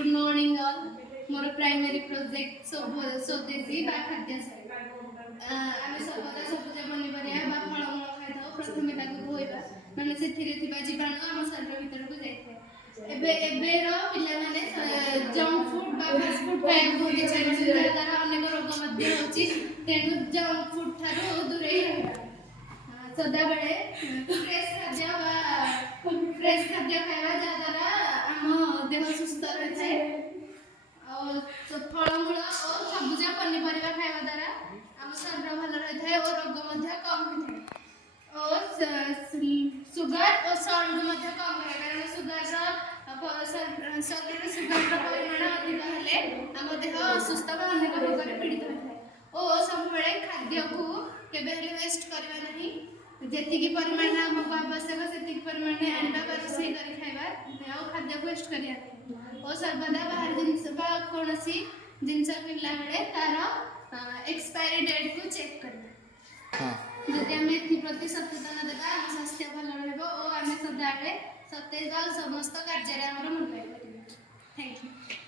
Good morning all. मोर primary project स्वदेशी बा खाद्य सार आम सर्वदा सबुज पनीपरिया बा फलमूल खाई प्रथम धोइबा माने से जीवाणु आम शरीर भीतर को जाए पिलाने जंक फूड बा फास्ट फूड खाया बहुत इच्छा द्वारा अनेक रोग तेणु जंक फूड ठारू दूरे सदा बेले फ्रेश खाद्य खाଇବା द्वारा आम देह सुस्थ रही है और फलमूल और सबुज पनीपरिया खाଇବା द्वारा आम शरीर भल रही है और रोग कम होता है और सुगर और सल्ट कम है कारण सुगर शरीर सुगर परिमाण अधिक हेले आम देह असुस्थ व अनेक रोग पीड़ित होता है और सब खाद्य को केबे वेस्ट करबा नहीं जेतिकी परिमाण आमको आवश्यक से परिमाण आने रोषे कर खाଇବା और खाद्य को वेस्ट करिया और सर्वदा बाहर जिनस कौन जिनस किनला बेले तार एक्सपायरी डेट को चेक करना जदि आम एप्रति सचेतन देवा आम स्वास्थ्य भल रहा और आम सदाबे सतेज समस्त कार्य मन पाई थैंक यू।